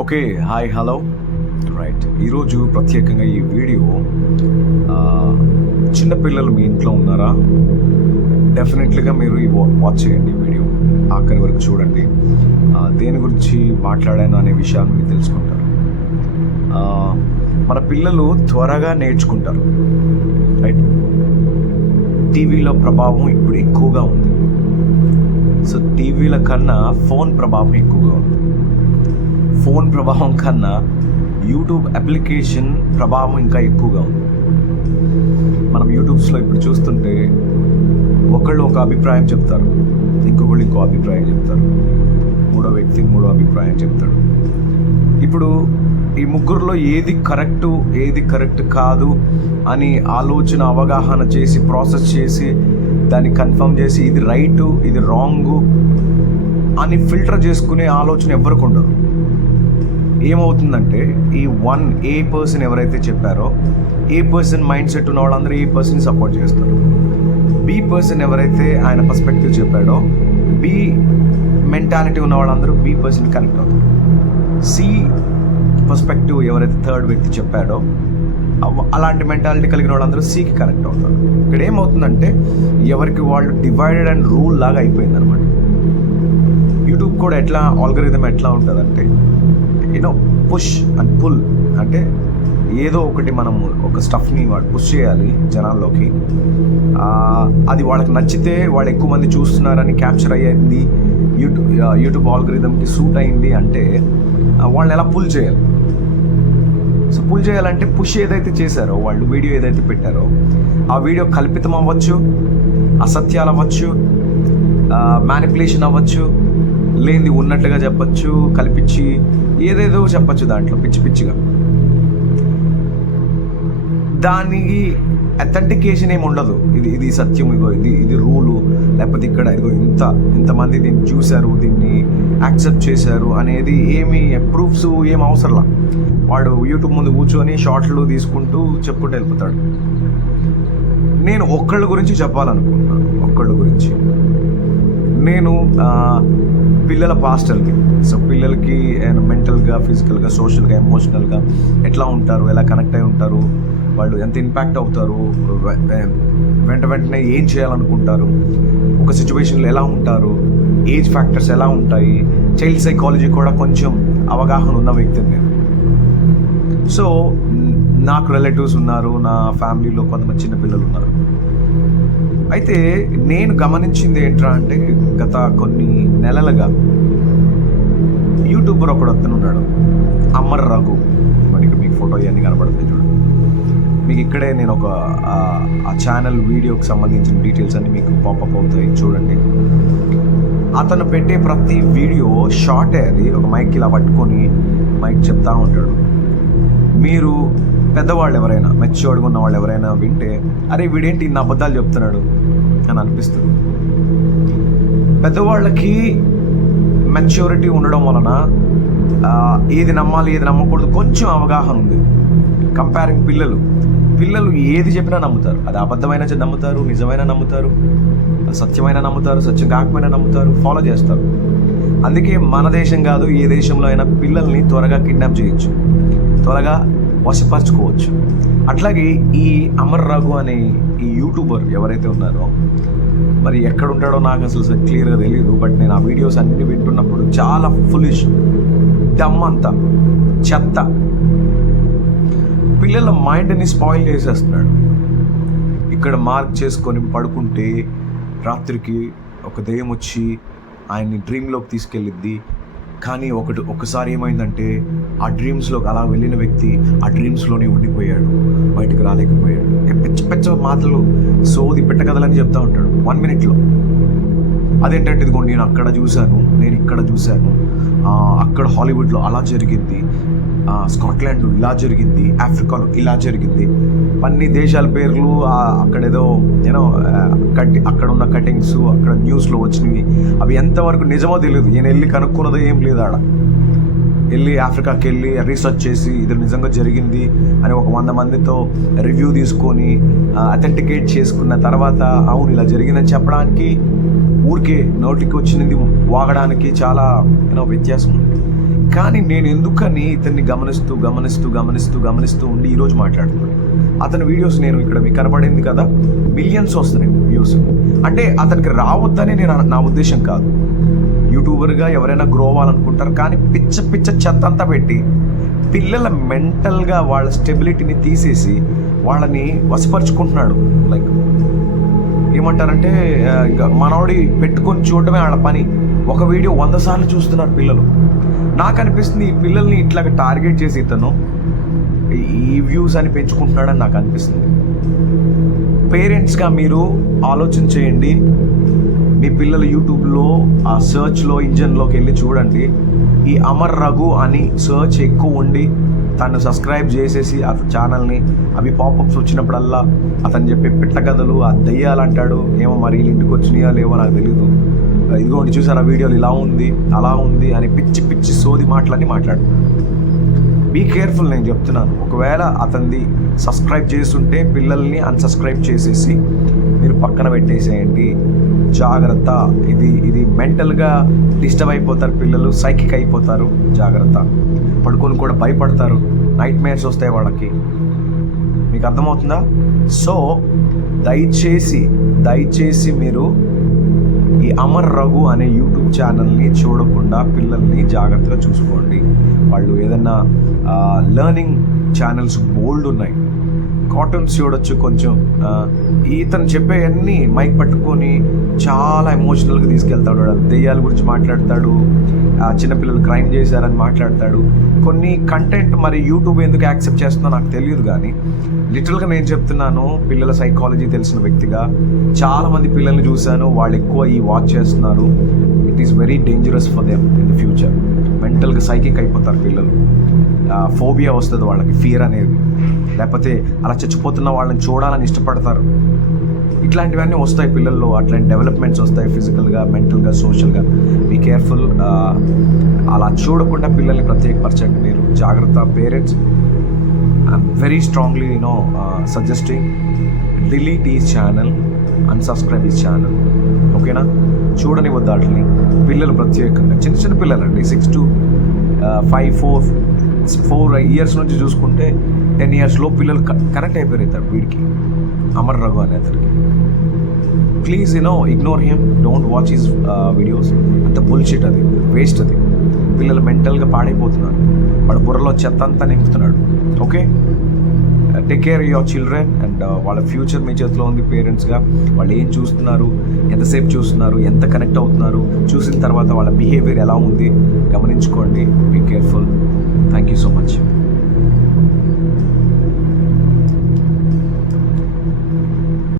Okay, hi, hello. Right, ఈరోజు ప్రత్యేకంగా ఈ వీడియో చిన్నపిల్లలు మీ ఇంట్లో ఉన్నారా? డెఫినెట్లీగా మీరు ఈ వాచ్ చేయండి, వీడియో ఆఖరి వరకు చూడండి. దేని గురించి మాట్లాడాను అనే విషయాన్ని మీరు తెలుసుకుంటారు. మన పిల్లలు త్వరగా నేర్చుకుంటారు, రైట్? టీవీలో ప్రభావం ఇప్పుడు ఎక్కువగా ఉంది. సో టీవీల కన్నా ఫోన్ ప్రభావం ఎక్కువగా ఉంది. ఫోన్ ప్రభావం కన్నా యూట్యూబ్ అప్లికేషన్ ప్రభావం ఇంకా ఎక్కువగా ఉంది. మనం యూట్యూబ్స్లో ఇప్పుడు చూస్తుంటే ఒకళ్ళు ఒక అభిప్రాయం చెప్తారు, ఇంకొకళ్ళు ఇంకో అభిప్రాయం చెప్తారు, మూడో వ్యక్తి మూడో అభిప్రాయం చెప్తాడు. ఇప్పుడు ఈ ముగ్గురులో ఏది కరెక్ట్ కాదు అని ఆలోచన అవగాహన చేసి ప్రాసెస్ చేసి దాన్ని కన్ఫర్మ్ చేసి ఇది రైటు ఇది రాంగు అని ఫిల్టర్ చేసుకునే ఆలోచన ఎవరికి ఉండదు. ఏమవుతుందంటే ఈ ఏ పర్సన్ ఎవరైతే చెప్పారో ఏ పర్సన్ మైండ్ సెట్ ఉన్న వాళ్ళందరూ ఏ పర్సన్ సపోర్ట్ చేస్తారు. బి పర్సన్ ఎవరైతే ఆయన పర్స్పెక్టివ్ చెప్పాడో బి మెంటాలిటీ ఉన్న వాళ్ళందరూ బి పర్సన్ కనెక్ట్ అవుతారు. సి పర్స్పెక్టివ్ ఎవరైతే థర్డ్ వ్యక్తి చెప్పాడో అలాంటి మెంటాలిటీ కలిగిన వాళ్ళందరూ సికి కనెక్ట్ అవుతారు. ఇక్కడ ఏమవుతుందంటే ఎవరికి వాళ్ళు డివైడెడ్ అండ్ రూల్ లాగా అయిపోయింది అనమాట. యూట్యూబ్ కూడా ఆల్గరిథం ఎట్లా ఉంటుందంటే పుష్ అండ్ పుల్, అంటే ఏదో ఒకటి మనం ఒక స్టఫ్ని వాడు పుష్ చేయాలి జనాల్లోకి. అది వాళ్ళకి నచ్చితే వాళ్ళు ఎక్కువ మంది చూస్తున్నారని క్యాప్చర్ అయ్యింది, యూట్యూబ్ ఆల్గరిథంకి సూట్ అయింది అంటే వాళ్ళని ఎలా పుల్ చేయాలి. సో పుల్ చేయాలంటే పుష్ ఏదైతే చేశారో వాళ్ళు, వీడియో ఏదైతే పెట్టారో ఆ వీడియో కల్పితం అవ్వచ్చు, అసత్యాలు అవ్వచ్చు, మ్యానిపులేషన్ అవ్వచ్చు, లేనిది ఉన్నట్టుగా చెప్పచ్చు, కల్పించి ఏదేదో చెప్పచ్చు, దాంట్లో పిచ్చి పిచ్చిగా. దానికి అథెంటికేషన్ ఏమి ఉండదు. ఇది సత్యం, ఇది రూలు, లేకపోతే ఇక్కడ ఇంతమంది దీన్ని చూశారు, దీన్ని యాక్సెప్ట్ చేశారు అనేది ఏమి ప్రూఫ్స్ ఏం అవసరంలా. వాడు యూట్యూబ్ ముందు కూర్చొని షార్ట్లు తీసుకుంటూ చెప్పుకుంటూ వెళ్ళిపోతాడు. నేను ఒక్కళ్ళ గురించి చెప్పాలనుకుంటున్నాను. నేను పిల్లల పాస్టర్ని. సో పిల్లలకి మెంటల్గా, ఫిజికల్గా, సోషల్గా, ఎమోషనల్గా ఎట్లా ఉంటారు, ఎలా కనెక్ట్ అయి ఉంటారు, వాళ్ళు ఎంత ఇంపాక్ట్ అవుతారు, వెంటనే ఏం చేయాలనుకుంటారు, ఒక సిచ్యువేషన్లో ఎలా ఉంటారు, ఏజ్ ఫ్యాక్టర్స్ ఎలా ఉంటాయి, చైల్డ్ సైకాలజీ కూడా కొంచెం అవగాహన ఉన్న వ్యక్తిని నేను. సో నాకు రిలేటివ్స్ ఉన్నారు, నా ఫ్యామిలీలో కొంతమంది చిన్నపిల్లలు ఉన్నారు. అయితే నేను గమనించింది ఏంట్రా అంటే గత కొన్ని నెలలుగా యూట్యూబర్ ఒకడు అతను ఉన్నాడు, అమర్ రఘు. మనకి మీకు ఫోటో ఇవన్నీ కనబడుతుంది చూడండి. మీకు ఇక్కడే నేను ఒక ఆ ఛానల్ వీడియోకి సంబంధించిన డీటెయిల్స్ అన్నీ మీకు పాపప్ అవుతాయి, చూడండి. అతను పెట్టే ప్రతి వీడియో షార్టే, అది ఒక మైక్ ఇలా పట్టుకొని మైక్ చెప్తా ఉంటాడు. మీరు పెద్దవాళ్ళు ఎవరైనా, మెచ్యూర్డ్గా ఉన్న వాళ్ళు ఎవరైనా వింటే అరే వీడేంటి ఇన్ని అబద్ధాలు చెప్తున్నాడు అని అనిపిస్తుంది. పెద్దవాళ్ళకి మెచ్యూరిటీ ఉండడం వలన ఏది నమ్మాలి ఏది నమ్మకూడదు కొంచెం అవగాహన ఉంది. కంపేరింగ్ పిల్లలు ఏది చెప్పినా నమ్ముతారు. అది అబద్ధమైన నమ్ముతారు, నిజమైన నమ్ముతారు, సత్యమైన నమ్ముతారు, సత్యం కాకపోయినా నమ్ముతారు, ఫాలో చేస్తారు. అందుకే మన దేశం కాదు ఏ దేశంలో అయినా పిల్లల్ని త్వరగా కిడ్నాప్ చేయొచ్చు, త్వరగా వశపరచుకోవచ్చు. అట్లాగే ఈ అమర్ రఘు అనే ఈ యూట్యూబర్ ఎవరైతే ఉన్నారో, మరి ఎక్కడ ఉంటాడో నాకు అసలు క్లియర్గా తెలియదు. బట్ నేను ఆ వీడియోస్ అన్ని వింటున్నప్పుడు చాలా ఫులిష్, దమ్మంతా చెత్త, పిల్లల మైండ్ని స్పాయిల్ చేసేస్తున్నాడు. ఇక్కడ మార్క్ చేసుకొని పడుకుంటే రాత్రికి ఒక దెయ్యం వచ్చి ఆయన్ని డ్రీమ్లోకి తీసుకెళ్ళిద్ది. కానీ ఒకసారి ఏమైందంటే ఆ డ్రీమ్స్లోకి అలా వెళ్ళిన వ్యక్తి ఆ డ్రీమ్స్లోనే ఉండిపోయాడు, బయటకు రాలేకపోయాడు. పెచ్చ మాటలు, సోది పెట్టకథలని చెప్తా ఉంటాడు 1 minute. అదేంటంటే ఇదిగోండి నేను అక్కడ చూశాను, నేను ఇక్కడ చూశాను, అక్కడ హాలీవుడ్లో అలా జరిగింది, స్కాట్లాండ్లో ఇలా జరిగింది, ఆఫ్రికాలో ఇలా జరిగింది, అన్ని దేశాల పేర్లు అక్కడేదో అక్కడ ఉన్న కటింగ్స్ అక్కడ న్యూస్లో వచ్చినవి, అవి ఎంతవరకు నిజమో తెలియదు. నేను వెళ్ళి కనుక్కున్నదో ఏం లేదు. ఆడ వెళ్ళి ఆఫ్రికాకి వెళ్ళి రీసెర్చ్ చేసి ఇది నిజంగా జరిగింది అని ఒక 100 మందితో రివ్యూ తీసుకొని అథెంటికేట్ చేసుకున్న తర్వాత అవును ఇలా జరిగిందని చెప్పడానికి, ఊరికే నోటికి వచ్చినది వాగడానికి చాలా వ్యత్యాసం ఉంది. కానీ నేను ఎందుకని ఇతన్ని గమనిస్తూ ఉండి ఈరోజు మాట్లాడుతున్నాను. అతని వీడియోస్ నేను ఇక్కడ మీకు కనపడింది కదా, మిలియన్స్ వస్తున్నాయి వ్యూస్. అంటే అతనికి రావద్దని నా ఉద్దేశం కాదు. యూట్యూబర్గా ఎవరైనా గ్రో అవ్వాలనుకుంటారు, కానీ పిచ్చ చెత్త అంతా పెట్టి పిల్లల మెంటల్గా వాళ్ళ స్టెబిలిటీని తీసేసి వాళ్ళని వశపరుచుకుంటున్నాడు. లైక్ ఏమంటారంటే ఇంకా మనోడి పెట్టుకొని చూడటమే వాళ్ళ పని. ఒక వీడియో 100 సార్లు చూస్తున్నారు పిల్లలు. నాకు అనిపిస్తుంది ఈ పిల్లల్ని ఇట్లాగ టార్గెట్ చేసి ఇతను ఈ వ్యూస్ అని పెంచుకుంటున్నాడని నాకు అనిపిస్తుంది. పేరెంట్స్గా మీరు ఆలోచన చేయండి. మీ పిల్లలు యూట్యూబ్లో ఆ సర్చ్లో ఇంజన్లోకి వెళ్ళి చూడండి. ఈ అమర్ రఘు అని సర్చ్ ఎక్కువ ఉండి తను సబ్స్క్రైబ్ చేసేసి అతని ఛానల్ని అవి పాపప్స్ వచ్చినప్పుడల్లా అతను చెప్పే పిట్ట కథలు, ఆ దయ్యాలు అంటాడు. ఏమో మరి ఇంటికి వచ్చినాయా లేవో నాకు తెలీదు. ఇదిగోండి చూసారు ఆ వీడియోలు ఇలా ఉంది అలా ఉంది అని పిచ్చి సోది మాటలన్నీ మాట్లాడుతున్నాడు. బీ కేర్ఫుల్, నేను చెప్తున్నాను. ఒకవేళ అతనిది సబ్స్క్రైబ్ చేస్తుంటే పిల్లల్ని అన్సబ్స్క్రైబ్ చేసేసి మీరు పక్కన పెట్టేసేయండి. జాగ్రత్త. ఇది మెంటల్గా డిస్టర్బ్ అయిపోతారు పిల్లలు, సైకిక్ అయిపోతారు. జాగ్రత్త. పడుకొని కూడా భయపడతారు, నైట్ మేర్స్ వస్తాయి వాళ్ళకి. మీకు అర్థమవుతుందా? సో దయచేసి మీరు ఈ అమర్ రఘు అనే యూట్యూబ్ ఛానల్ని చూడకుండా పిల్లల్ని జాగ్రత్తగా చూసుకోండి. వాళ్ళు ఏదన్నా లెర్నింగ్ ఛానల్స్ బోల్డ్ ఉన్నాయి, కార్టూన్స్ చూడొచ్చు. కొంచెం ఇతను చెప్పే అన్నీ మైక్ పట్టుకొని చాలా ఎమోషనల్గా తీసుకెళ్తాడు. దెయ్యాల గురించి మాట్లాడతాడు, చిన్నపిల్లలు క్రైమ్ చేశారని మాట్లాడతాడు. కొన్ని కంటెంట్ మరి యూట్యూబ్ ఎందుకు యాక్సెప్ట్ చేస్తుందో నాకు తెలియదు, కానీ లిటరల్గా నేను చెప్తున్నాను, పిల్లల సైకాలజీ తెలిసిన వ్యక్తిగా చాలామంది పిల్లల్ని చూశాను. వాళ్ళు ఎక్కువ ఈ వాచ్ చేస్తున్నారు. It is very dangerous for them in the future. మెంటల్గా సైకిక్ అయిపోతారు పిల్లలు. ఫోబియా వస్తుంది వాళ్ళకి, ఫియర్ అనేది. లేకపోతే అలా చచ్చిపోతున్న వాళ్ళని చూడాలని ఇష్టపడతారు. ఇట్లాంటివన్నీ వస్తాయి పిల్లల్లో. అట్లాంటి డెవలప్మెంట్స్ వస్తాయి ఫిజికల్గా, మెంటల్గా, సోషల్గా. Be careful. అలా చూడకుండా పిల్లల్ని ప్రత్యేకపరచండి మీరు. జాగ్రత్త. Parents, I'm very strongly suggesting delete ఈ ఛానల్, అన్సబ్స్క్రైబ్ ఈ ఛానల్. ఓకేనా? చూడనివ్వద్దు వాటిని. పిల్లలు ప్రత్యేకంగా చిన్న పిల్లలండి, 6 to 4 ఇయర్స్ నుంచి చూసుకుంటే 10 years పిల్లలు కనెక్ట్ అయిపోతారు వీడికి, అమర్ రఘు అనే అతనికి. Please ignore him, don't watch his videos. అంత బుల్షిట్, అది వేస్ట్. అది పిల్లలు మెంటల్గా పాడైపోతున్నారు. వాడు బుర్రలో చెత్త అంతా నింపుతున్నాడు. Okay, take care your children. And వాళ్ళ ఫ్యూచర్ మీ చేతిలో ఉంది. పేరెంట్స్గా వాళ్ళు ఏం చూస్తున్నారు, ఎంతసేపు చూస్తున్నారు, ఎంత కనెక్ట్ అవుతున్నారు, చూసిన తర్వాత వాళ్ళ బిహేవియర్ ఎలా ఉంది గమనించుకోండి. Be careful.